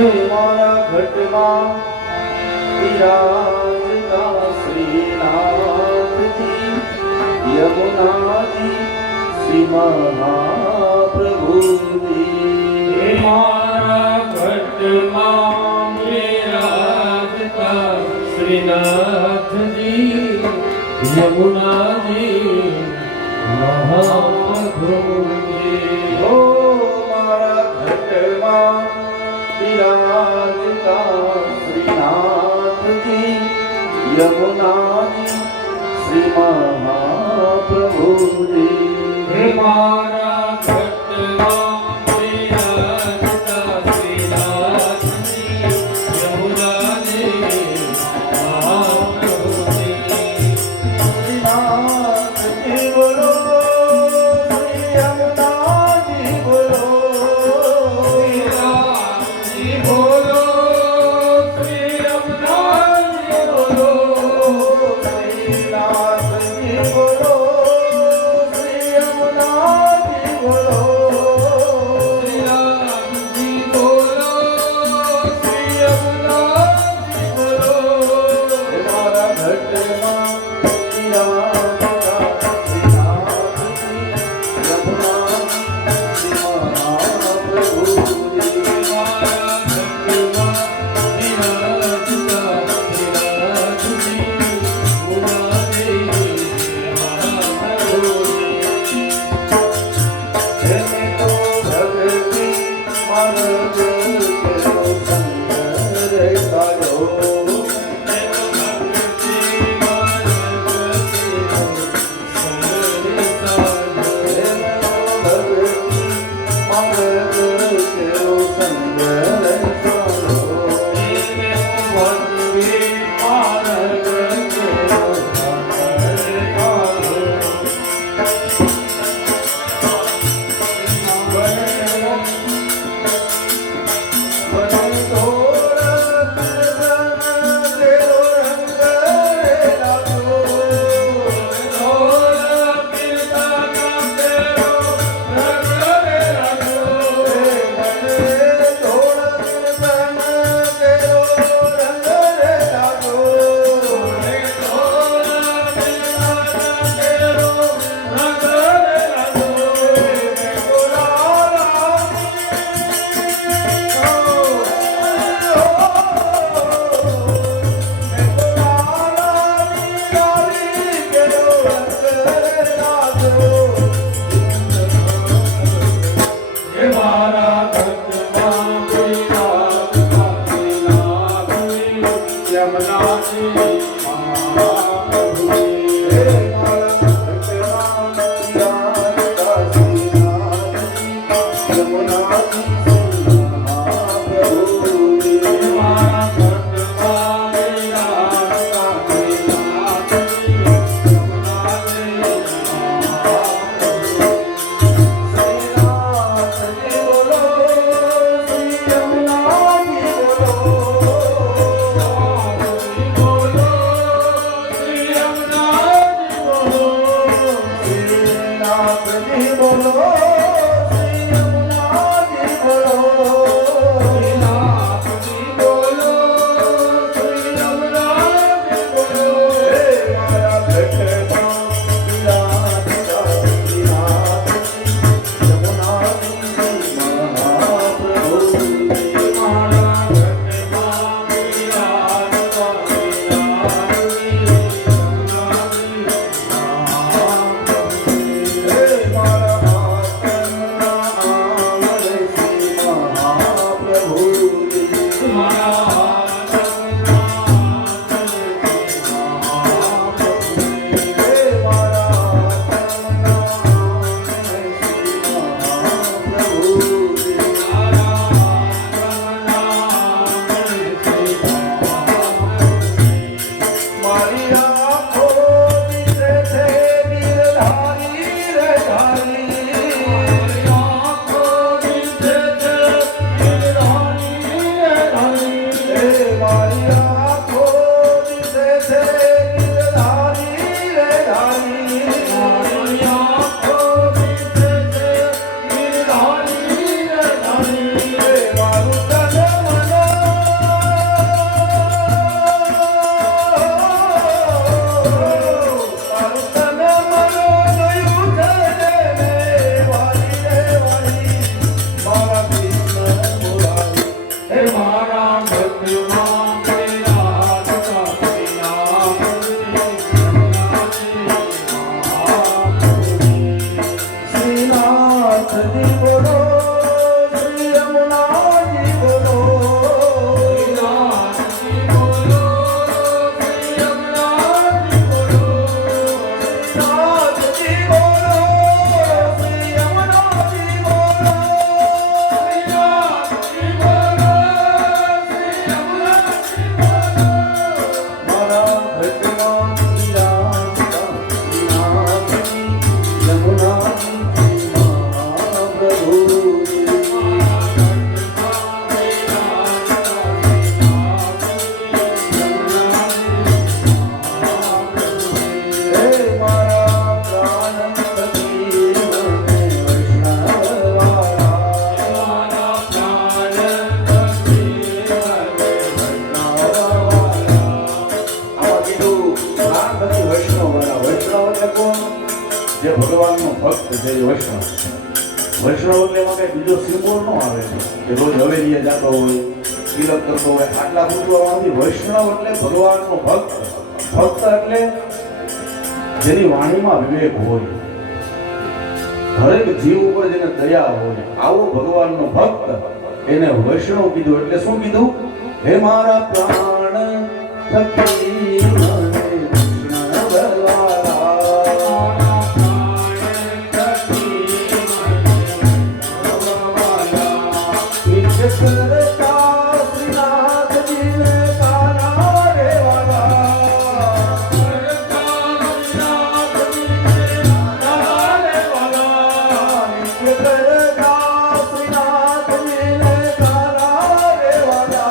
મારા ઘટમાં વિરાજતા શ્રીનાથજી યમુનાજી શ્રી મહાપ્રભુજી મારા ઘટમાં વિરાજતા શ્રીનાથજી યમુનાજી મહાપ્રભુજી ઓ મારા ઘટમાં વિરાજતા શ્રીનાથજી યમુનાજી શ્રી મહાપ્રભુજી મારા ઘટમાં વિરાજતા શ્રીનાથજી યમુનાજી મહાપ્રભુજી શ્રીનાથજી બોલો શ્રી યમુનાજી બોલો શ્રીનાથજી બોલો શ્રી યમુનાજી બોલો શ્રીનાથજી બોલો શ્રી યમુનાજી બોલો શ્રીનાથજી બોલો શ્રી યમુનાજી બોલો મારા ઘટમાં વિરાજતા શ્રીનાથજી યમુનાજી શ્રી મહાપ્રભુજી મારા ઘટમાં વિરાજતા શ્રીનાથજી યમુનાજી મહાપ્રભુજી એને તો ભક્તિ માર્ગ કેવો સંગ કાઢો મારા જે ભગવાનનો ભક્ત છે એ વૈષ્ણવ. વૈષ્ણવ એટલે એમાં કઈ બીજો સિમ્બોલ ન આવે કે રોજ હવેલીએ જતો હોય, તિલક કરતો હોય, આટલા પૂછવામાંથી વૈષ્ણવ એટલે ભગવાનનો ભક્ત. ભક્ત એટલે જેની વાણીમાં વિવેક હોય, દરેક જીવ ઉપર જેને દયા હોય, આવો ભગવાનનો ભક્ત એને વૈષ્ણવ કીધું. એટલે શું કીધું? હે મારા પ્રાણ થકી મને કૃષ્ણ બલવાલા. નિત્ય કરતા શ્રીનાથજીને કાના રે વાલા. નિત્ય કરતા શ્રીનાથજીને કાના રે વાલા.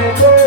મેં તો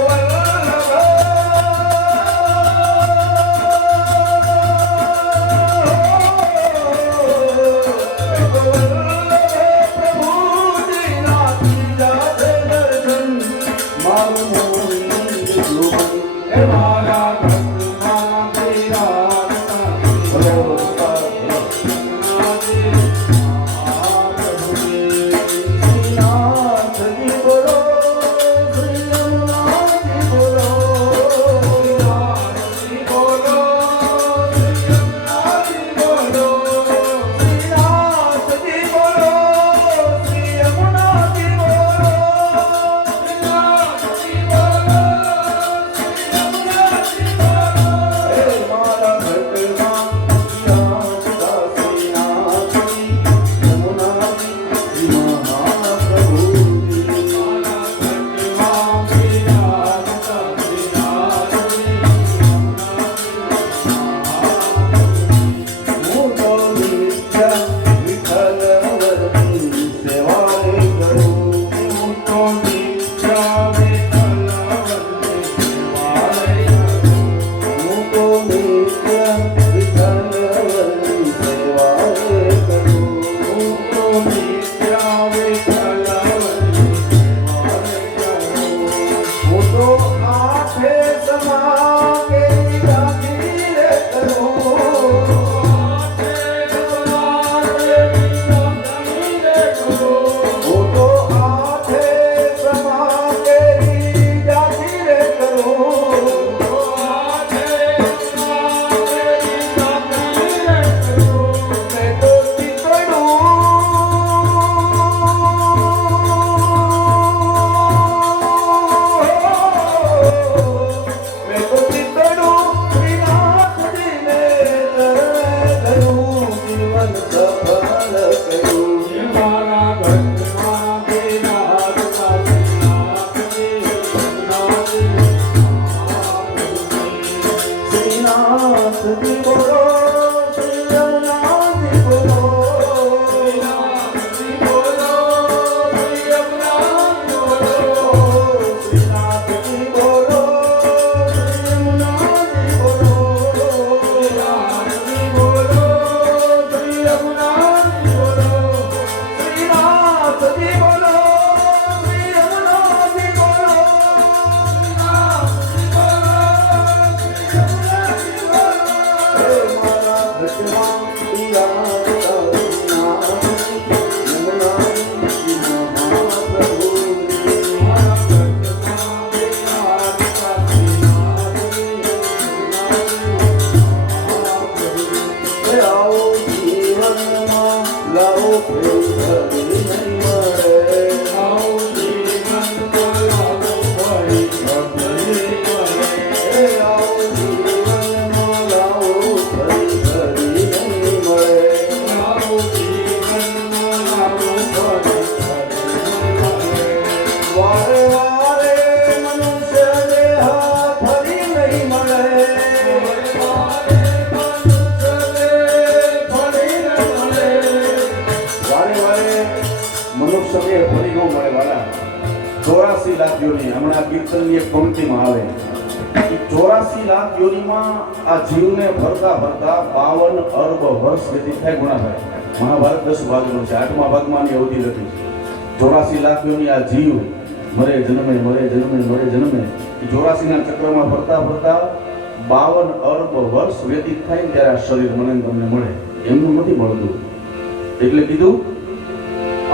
महाभारत 10 भागનું છે. 8મા ભાગમાં ની અવધિ લખી છે. 84 લાખ યોની આ જીવ મરે જન્મે મરે જન્મે મરે જન્મે ચોરાસીના ચક્રમાં ફરતા ફરતા 52 અરબ વર્ષ વ્યતીત થાય ને ત્યારે આ શરીર મને ને તમને મળે, એમનું નથી મળતું. એટલે કીધું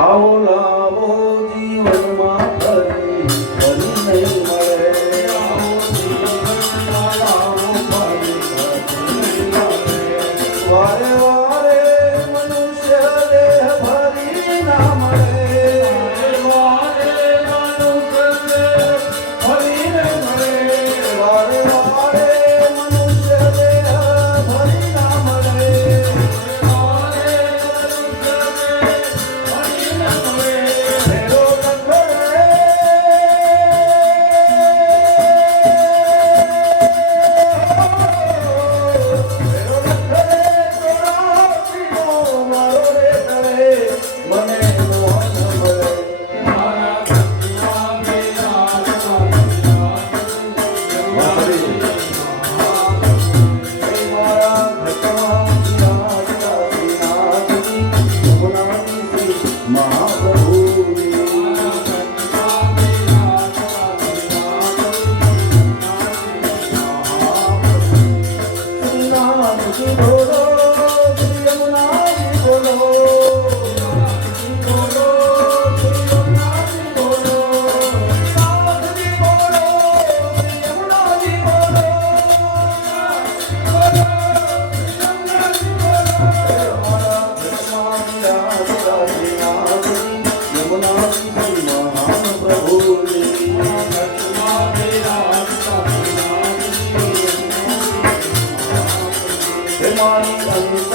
આવો લાવો જીવનમાં ફરી નહીં મળે. વારે વારે મનુષ્ય દેહ ફરી ના મળે. વારે વારે મનુષ્ય દેહ ફરી ના મળે. ફેરો લંગડે. ફેરો લંગડે ચોરાસીનો મારો રે તળે મને મોહન મળે. મારી